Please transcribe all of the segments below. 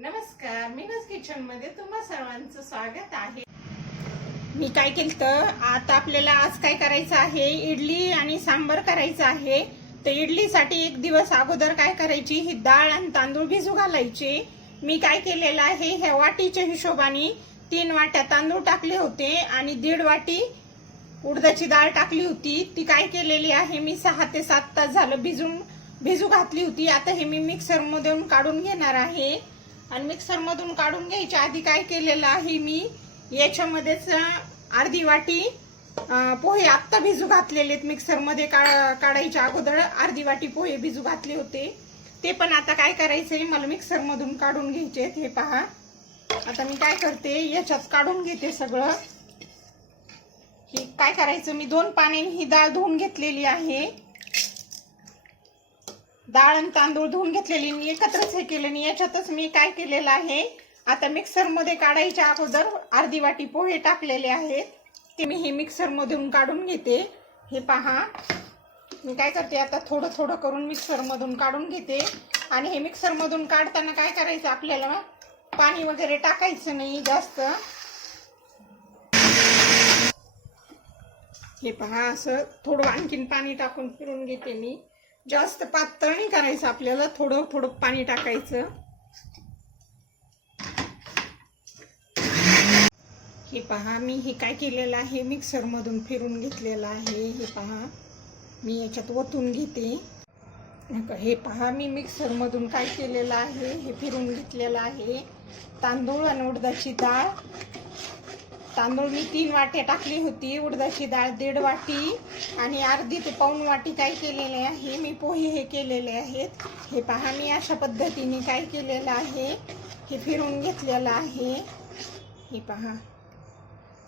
नमस्कार मीनस किचनमध्ये तुम्हा सर्वांचं स्वागत आहे. मी काय केलं तर आता आपल्याला आज काय करायचं आहे? इडली आणि सांबर करायचं आहे. तर इडलीसाठी एक दिवस अगोदर काय करायची? ही डाळ आणि तांदूळ भिजू घालायचे. मी काय केलेलं आहे? ह्या वाटीच्या हिशोबाने तीन वाट्या तांदूळ टाकले होते आणि दीड वाटी उडदाची डाळ टाकली होती. ती काय केलेली आहे? मी सहा ते सात तास झालं भिजून भिजू घातली होती. आता हे मी मिक्सरमधून काढून घेणार आहे. आणि मिक्सरमधून काढून घ्यायच्या आधी काय केलेलं आहे मी? याच्यामध्येच अर्धी वाटी पोहे आत्ता भिजू घातलेले आहेत मिक्सरमध्ये का- काढायच्या अगोदर. अर्धी वाटी पोहे भिजू घातले होते. ते पण आता काय करायचंय? मला मिक्सरमधून काढून घ्यायचे आहेत, हे पहा. आता मी काय करते? याच्यात काढून घेते सगळं. की काय करायचं? मी दोन पाण्याने ही डाळ धुवून घेतलेली आहे. डाळ आणि तांदूळ धुवून घेतलेली मी एकत्रच हे केलं आणि याच्यातच मी काय केलेलं आहे आता मिक्सरमध्ये काढायच्या अगोदर अर्धी वाटी पोहे टाकलेले आहेत. ते मी हे मिक्सरमधून काढून घेते. हे पहा मी काय करते आता थोडं थोडं करून मिक्सरमधून काढून घेते. आणि हे मिक्सरमधून काढताना काय करायचं आपल्याला पाणी वगैरे टाकायचं नाही जास्त. हे पहा असं थोडं आणखीन पाणी टाकून फिरून घेते मी. जास्त पातळ नाही करायचं आपल्याला थोडं थोडं पाणी टाकायचं. हे पहा मी हे काय केलेलं आहे? मिक्सर मधून फिरून घेतलेलं आहे. हे पहा मी याच्यात ओतून घेते. हे पहा मी मिक्सर मधून काय केलेलं आहे? हे फिरून घेतलेलं आहे. तांदूळ आणि उडदाची डाळ. तांदूळ मी तीन वाट्या टाकली होती उडदाची डाळ दीड वाटी आणि अर्धी ते पाऊण वाटी काय केलेले आहे मी पोहे हे केलेले आहेत. हे पहा मी अशा पद्धतीने काय केलेलं आहे हे फिरून घेतलेलं आहे. हे पहा.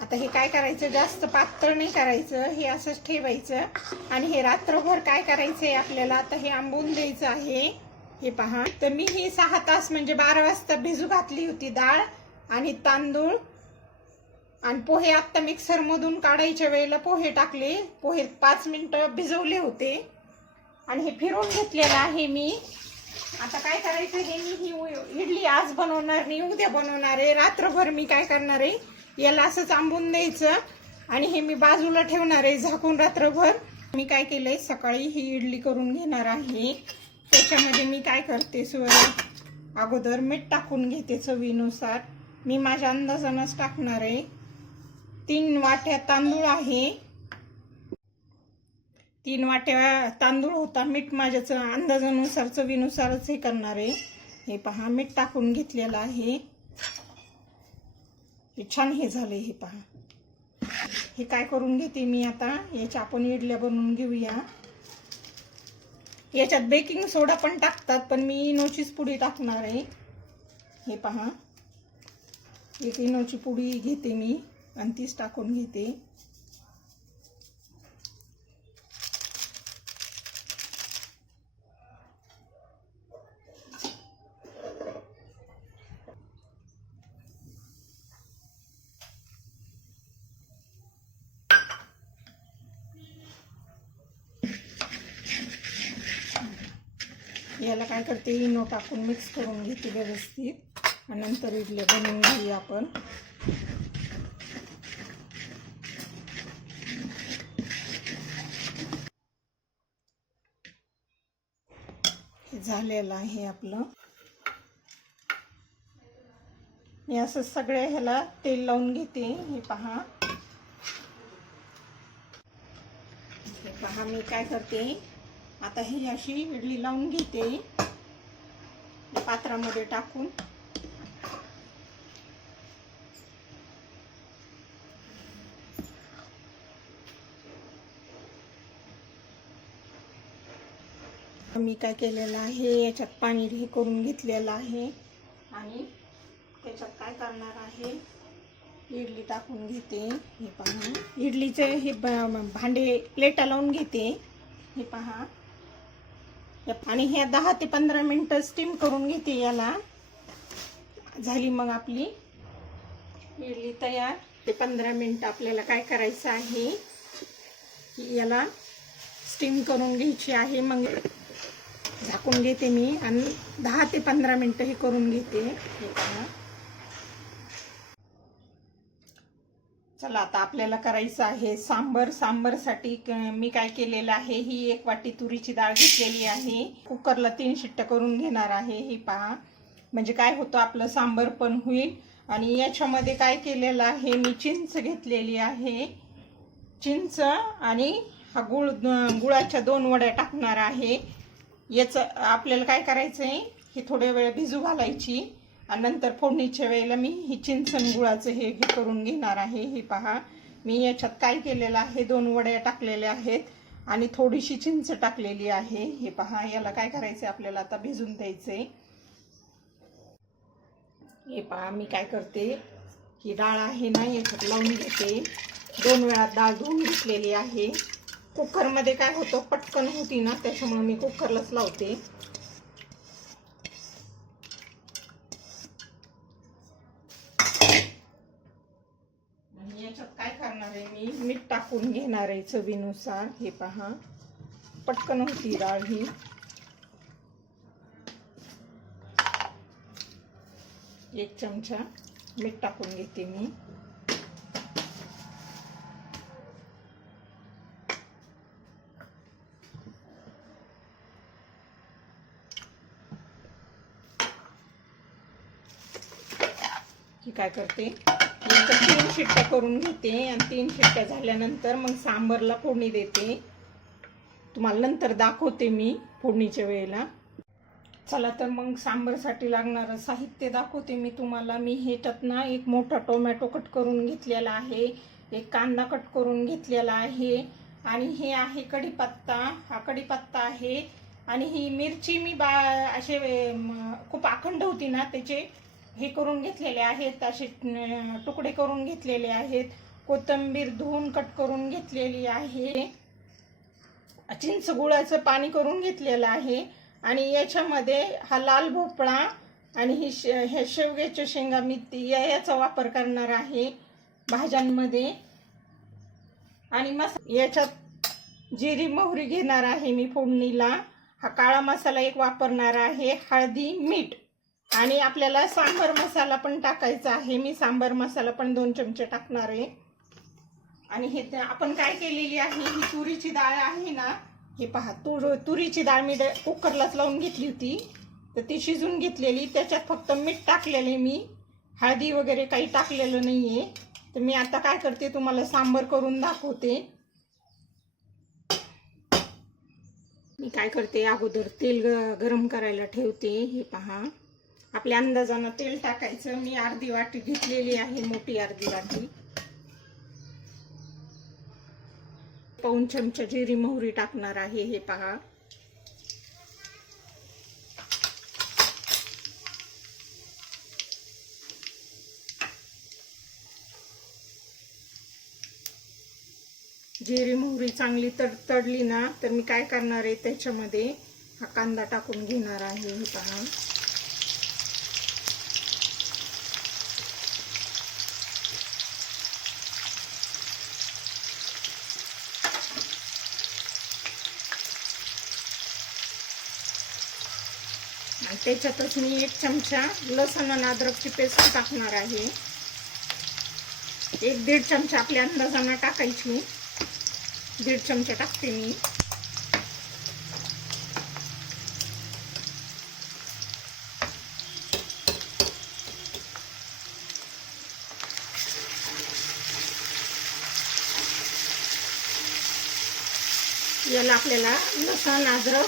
आता हे काय करायचं? जास्त पातळ नाही करायचं हे असंच ठेवायचं. आणि हे रात्रभर काय करायचं आहे आपल्याला? आता हे आंबून द्यायचं आहे. हे पहा. तर मी ही सहा तास म्हणजे बारा वाजता भिजू घातली होती डाळ आणि तांदूळ. आणि पोहे आत्ता मिक्सरमधून काढायच्या वेळेला पोहे टाकले. पोहे पाच मिनटं भिजवले होते. आणि हे फिरून घेतलेलं आहे मी. आता काय करायचं हे? मी ही इडली आज बनवणार नाही उद्या बनवणार आहे. रात्रभर मी काय करणार आहे? याला असंच आंबून द्यायचं. आणि हे मी बाजूला ठेवणार आहे झाकून रात्रभर. मी काय केलंय? सकाळी ही इडली करून घेणार आहे. त्याच्यामध्ये मी काय करते सो अगोदर मीठ टाकून घेते चवीनुसार. मी माझ्या अंदाजानंच टाकणार आहे. तीन वाट्या तांदूळ आहे. तीन वाट्या तांदूळ होता. मीठ माझ्याचं अंदाजानुसार चवीनुसारच हे करणार आहे. हे पहा मीठ टाकून घेतलेलं आहे. हे छान हे झालं हे पहा. हे काय करून घेते मी आता? याच्या आपण इडल्या बनवून घेऊया. याच्यात बेकिंग सोडा पण टाकतात पण मी इनोचीच पुडी टाकणार आहे. हे पहा. एक इनोची पुडी घेते मी. आणि तीच टाकून घेते. याला काय करते इनो टाकून मिक्स करून घेते व्यवस्थित. आणि नंतर इडल्या बनवून घेऊया आपण. झालेलं आहे आपलं. मी असं सगळ्या ह्याला तेल लावून घेते हे पहा. हे पहा मी काय करते आता ही अशी इडली लावून घेते. पात्रामध्ये टाकून. मी काय केलेलं आहे याच्यात पाणी हे करून घेतलेलं आहे. आणि त्याच्यात काय करणार आहे इडली टाकून घेते. हे पहा इडलीचे हे भांडे प्लेटा लावून घेते. हे पहा आणि हे दहा ते पंधरा मिनटं स्टीम करून घेते याला. झाली मग आपली इडली तयार. ते पंधरा मिनिटं आपल्याला काय करायचं आहे याला स्टीम करून घ्यायची आहे. मग झाकून घेते मी आणि दहा ते पंधरा मिनटं हे करून घेते. हे चला आता आपल्याला करायचं आहे सांबर. सांबरसाठी मी काय केलेलं आहे ही एक वाटी तुरीची डाळ घेतलेली आहे. कुकरला तीन शिट्ट्या करून घेणार आहे ही पहा. म्हणजे काय होतं आपलं सांबर पण होईल. आणि याच्यामध्ये काय केलेलं आहे मी चिंच घेतलेली आहे. चिंच आणि हा गुळ गुळाच्या दोन वड्या टाकणार आहे. याचं आपल्याला काय करायचं आहे हे थोड्या वेळ भिजू घालायची आणि नंतर फोडणीच्या वेळेला मी ही चिंचण गुळाचं हे हे करून घेणार आहे. हे पहा मी याच्यात काय केलेलं आहे? दोन वड्या टाकलेल्या आहेत आणि थोडीशी चिंच टाकलेली आहे. हे पहा याला काय करायचं आपल्याला आता भिजून द्यायचंय. हे पहा मी काय करते? ही डाळ आहे ना याच्यात लावून घेते. दोन वेळा डाळ धुवून घेतलेली आहे. कुकरमध्ये काय होतं? पटकन होती ना त्याच्यामुळे मी कुकरलाच लावते. आणि याच्यात काय करणार आहे मी? मीठ टाकून घेणार आहे चवीनुसार. हे पहा. पटकन होती डाळ ही. एक चमचा मीठ टाकून घेते मी. काय करते? नंतर तीन शिट्ट्या करून घेते आणि तीन शिट्ट्या झाल्यानंतर मग सांबरला फोडणी देते. तुम्हाला नंतर दाखवते मी फोडणीच्या वेळेला. चला तर मग सांबरसाठी लागणारं साहित्य दाखवते मी तुम्हाला. मी ह्याच्यात ना एक मोठा टोमॅटो कट करून घेतलेला आहे. एक कांदा कट करून घेतलेला आहे. आणि हे आहे कढीपत्ता. हा कढीपत्ता आहे. आणि ही मिरची मी बा असे खूप अखंड होती ना त्याचे. हे करून घेतलेले आहेत असे तुकडे करून घेतलेले आहेत कोथिंबीर धुवून कट करून घेतलेली आहे. चिंच गुळाचं पाणी करून घेतलेलं आहे आणि याच्यामध्ये हा लाल भोपळा आणि ही शे हे शेवग्याच्या शेंगा मी या याचा वापर करणार आहे भाज्यांमध्ये. आणि मस याच्यात जिरी मोहरी घेणार आहे मी फोडणीला. हा काळा मसाला एक वापरणार आहे हळदी मीठ. आणि आपल्याला सांबर मसाला पण टाकायचा आहे. मी सांबर मसाला पण दोन चमचे टाकणार आहे. आणि हे आपण काय केलेली आहे? ही तुरीची डाळ आहे ना हे पहा तुर तुरीची डाळ मी ड- कुकरलाच लावून घेतली होती. तर ती शिजून घेतलेली. त्याच्यात फक्त मीठ टाकलेले मी. हळदी वगैरे काही टाकलेलं नाहीये. तर मी आता काय करते तुम्हाला सांबर करून दाखवते. मी काय करते अगोदर तेल ग- गरम करायला ठेवते. हे पहा. आपल्या अंदाजानं तेल टाकायचं. मी अर्धी वाटी घेतलेली आहे मोठी अर्धी वाटी. पाऊन चमचा जिरी मोहरी टाकणार आहे हे पहा. जिरी मोहरी चांगली तड तडली ना तर मी काय करणार आहे त्याच्यामध्ये हा कांदा टाकून घेणार आहे हे पहा. त्याच्यातच मी एक चमचा लसण आणि अद्रकची पेस्ट टाकणार आहे. एक दीड चमचा आपल्या अंदाजानं टाकायची दीड चमचा टाकते मी. याला आपल्याला लसण अद्रक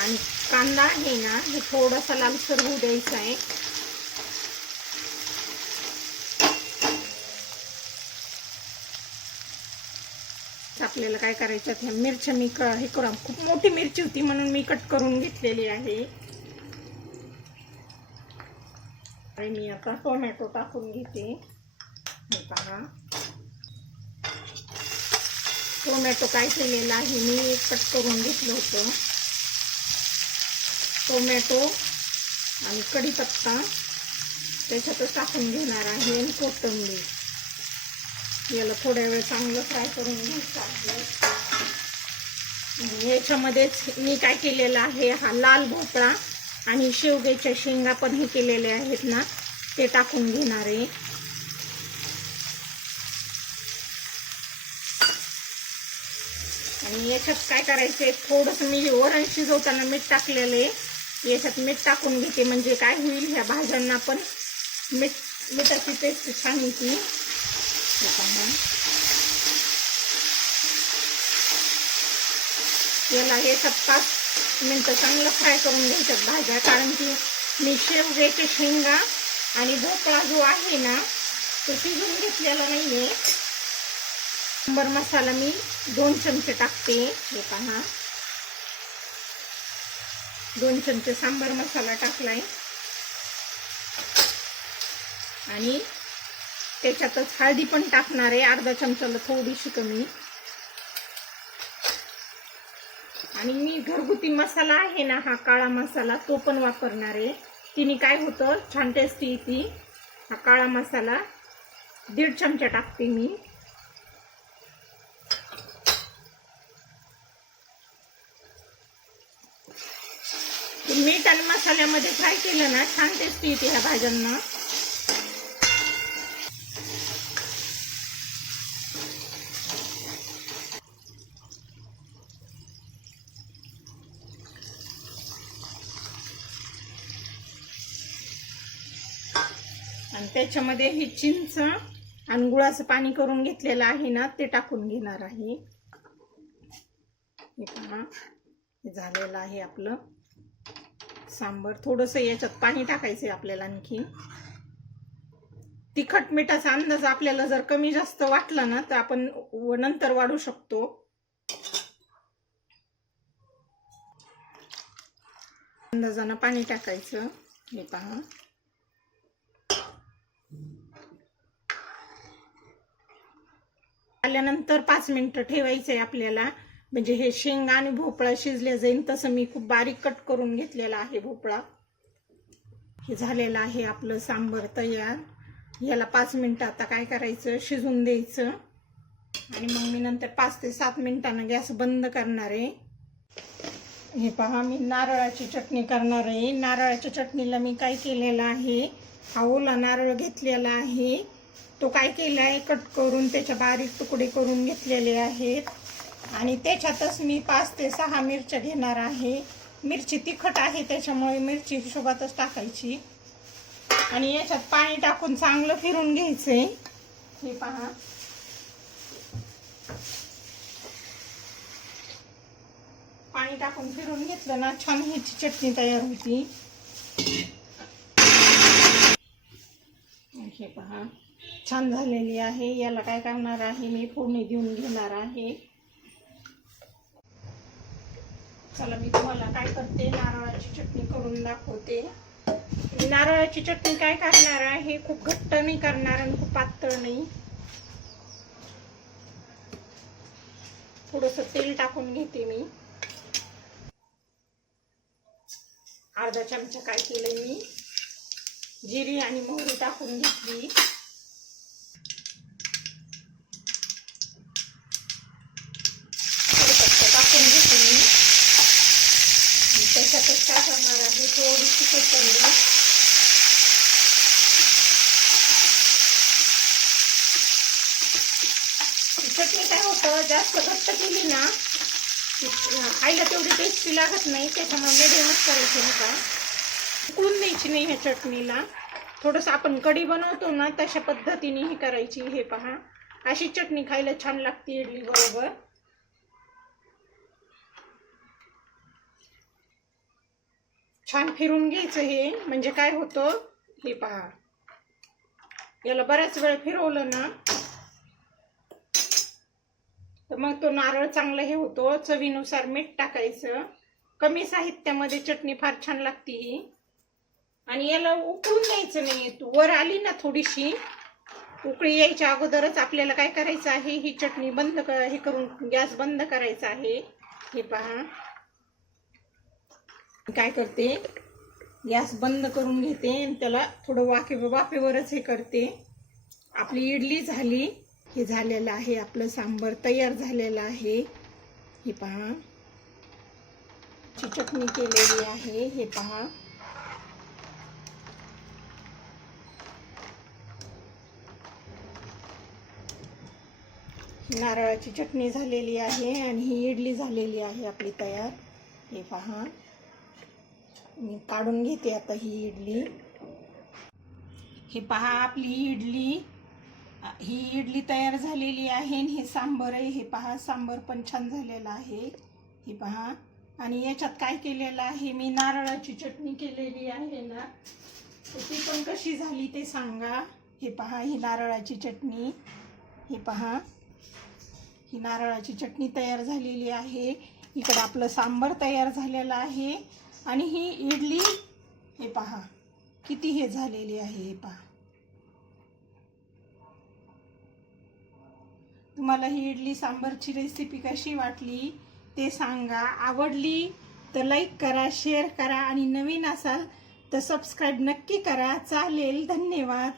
आणि कांदा आहे ना हे थोडासा लालसर होऊ द्यायचा आहे. आपल्याला काय करायचं ह्या मिरच्या मी क हे करू खूप मोठी मिरची होती म्हणून मी कट करून घेतलेली आहे. आणि मी आता टोमॅटो टाकून घेते. हे पहा. टोमॅटो काय केलेला आहे मी कट करून घेतलं होतं. टोमॅटो आणि कढीपत्ता. त्याच्यातच टाकून घेणार आहे आणि कोथिंबीर. याला थोड्या वेळ चांगलं फ्राय करून घ्यायचं आहे. ह्याच्यामध्येच मी काय केलेलं आहे हा लाल भोपळा आणि शेवग्याच्या शेंगा पण हे केलेले आहेत ना ते टाकून घेणार आहे. आणि याच्यात काय करायचं आहे थोडंसं मी वरण शिजवताना मीठ टाकलेलं आहे. याच्यात मीठ टाकून घेते. म्हणजे काय होईल ह्या भाज्यांना पण मीठ मिठाची टेस्ट छान येते. याला हे पाच मिनटं चांगलं फ्राय करून घ्यायच्यात भाज्या. कारण की मी शेवग्याचे शेंगा आणि भोपळा जो आहे ना तो शिजून घेतलेला नाही आहे सांबर मसाला मी दोन चमचे टाकते. हे पहा. दोन चमचे सांबार मसाला टाकलाय. आणि त्याच्यातच हळदी पण टाकणार आहे अर्धा चमचाला थोडीशी कमी. आणि मी घरगुती मसाला आहे ना हा काळा मसाला तो पण वापरणार आहे. तिने काय होतं छान टेस्टी येते हा काळा मसाला दीड चमचा टाकते मी ते मीठ पाण्यामध्ये फ्राय केलं ना छान टेस्टी येते ह्या भाज्यांना. आणि त्याच्यामध्ये हे चिंच आणि गुळाचं पाणी करून घेतलेलं आहे ना ते टाकून घेणार आहे. हे पहा झालेलं आहे आपलं. सांबर. थोडंसं याच्यात पाणी टाकायचं आहे आपल्याला आणखी. तिखट मिठाचा अंदाज आपल्याला जर कमी जास्त वाटला ना तर आपण नंतर वाढू शकतो. अंदाजानं पाणी टाकायचं. हे पहा. आल्यानंतर पाच मिनिटं ठेवायचं आहे आपल्याला. म्हणजे हे शेंगा आणि भोपळा शिजले जाईल तसं मी खूप बारीक कट करून घेतलेला आहे भोपळा. हे झालेलं आहे आपलं सांबर तयार. याला पाच मिनटं आता काय करायचं? शिजून द्यायचं. आणि मग मी नंतर पाच ते सात मिनिटानं गॅस बंद करणार आहे. हे पहा मी नारळाची चटणी करणार आहे. नारळाच्या चटणीला मी काय केलेलं आहे? हा ओला नारळ घेतलेला आहे. तो काय केला आहे कट करून त्याच्या बारीक तुकडे करून घेतलेले आहेत. आणि त्याच्यातच मी पाच ते सहा मिरच्या घेणार आहे. मिरची तिखट आहे त्याच्यामुळे मिरची हिशोबातच टाकायची. आणि याच्यात पाणी टाकून चांगलं फिरून घ्यायचंय हे पहा. पाणी टाकून फिरून घेतलं ना छान ह्याची चटणी तयार होती. हे पहा. छान झालेली आहे. याला काय करणार आहे मी फोडणी देऊन घेणार आहे. चला मी तुम्हाला काय करते? नारळाची चटणी करून दाखवते. नारळाची चटणी काय करणार आहे? खूप घट्ट नाही करणार आणि खूप पातळ नाही. थोडस तेल टाकून घेते मी. अर्धा चमचा काय केलं मी? जिरी आणि मोहरी टाकून घेतली कढीपत्ता टाकून घेते मी आणि त्याच्यातच काय करणार आहे थोडीशी कोथिंबीर ही चटणी काय होतं जास्त घट्ट केली ना खायला तेवढी टेस्टी लागत नाही त्याच्यामुळे मिडियमच करायची नाही का? उकळून द्यायची नाही ह्या चटणीला. थोडंसं आपण कढी बनवतो ना तशा पद्धतीने ही करायची हे पहा. अशी चटणी खायला छान लागते इडली बरोबर. छान फिरून घ्यायचं हे. म्हणजे काय होतं? हे पहा. याला बऱ्याच वेळ फिरवलं ना तर मग तो नारळ चांगलं हे होतो. चवीनुसार मीठ टाकायचं. कमी साहित्यामध्ये चटणी फार छान लागते ही. आणि याला उकळून द्यायचं नाही तू. वर आली ना थोडीशी उकळी यायच्या अगोदरच आपल्याला काय करायचं आहे? ही चटणी बंद हे करून गॅस बंद करायचा आहे. हे पहा. काय करते? गॅस बंद करून घेते आणि त्याला थोडं वाफे वाफेवरच हे करते. आपली इडली झाली. हे झालेलं आहे आपलं सांबर तयार झालेलं आहे. हे पहा. ची चटणी केलेली आहे हे पहा. नारळाची चटणी झालेली आहे आणि ही इडली झालेली आहे आपली तयार. हे पहा. मी काढून घेते आता ही इडली. हे पहा आपली इडली. ही इडली तयार झालेली आहे आणि हे सांबर आहे. हे पहा सांबर पण छान झालेलं आहे. हे पहा. आणि याच्यात काय केलेलं आहे? मी नारळाची चटणी केलेली आहे ना. तर ती पण कशी झाली ते सांगा. हे पहा ही नारळाची चटणी. हे पहा. ही नारळाची चटणी तयार झालेली आहे. इकडं आपलं सांबर तयार झालेलं आहे. आणि ही इडली हे पहा किती हे झालेली आहे हे पहा. तुम्हाला ही इडली सांबरची रेसिपी कशी वाटली ते सांगा. आवडली तर लाईक करा शेअर करा आणि नवीन असाल तर सबस्क्राईब नक्की करा. चालेल. धन्यवाद.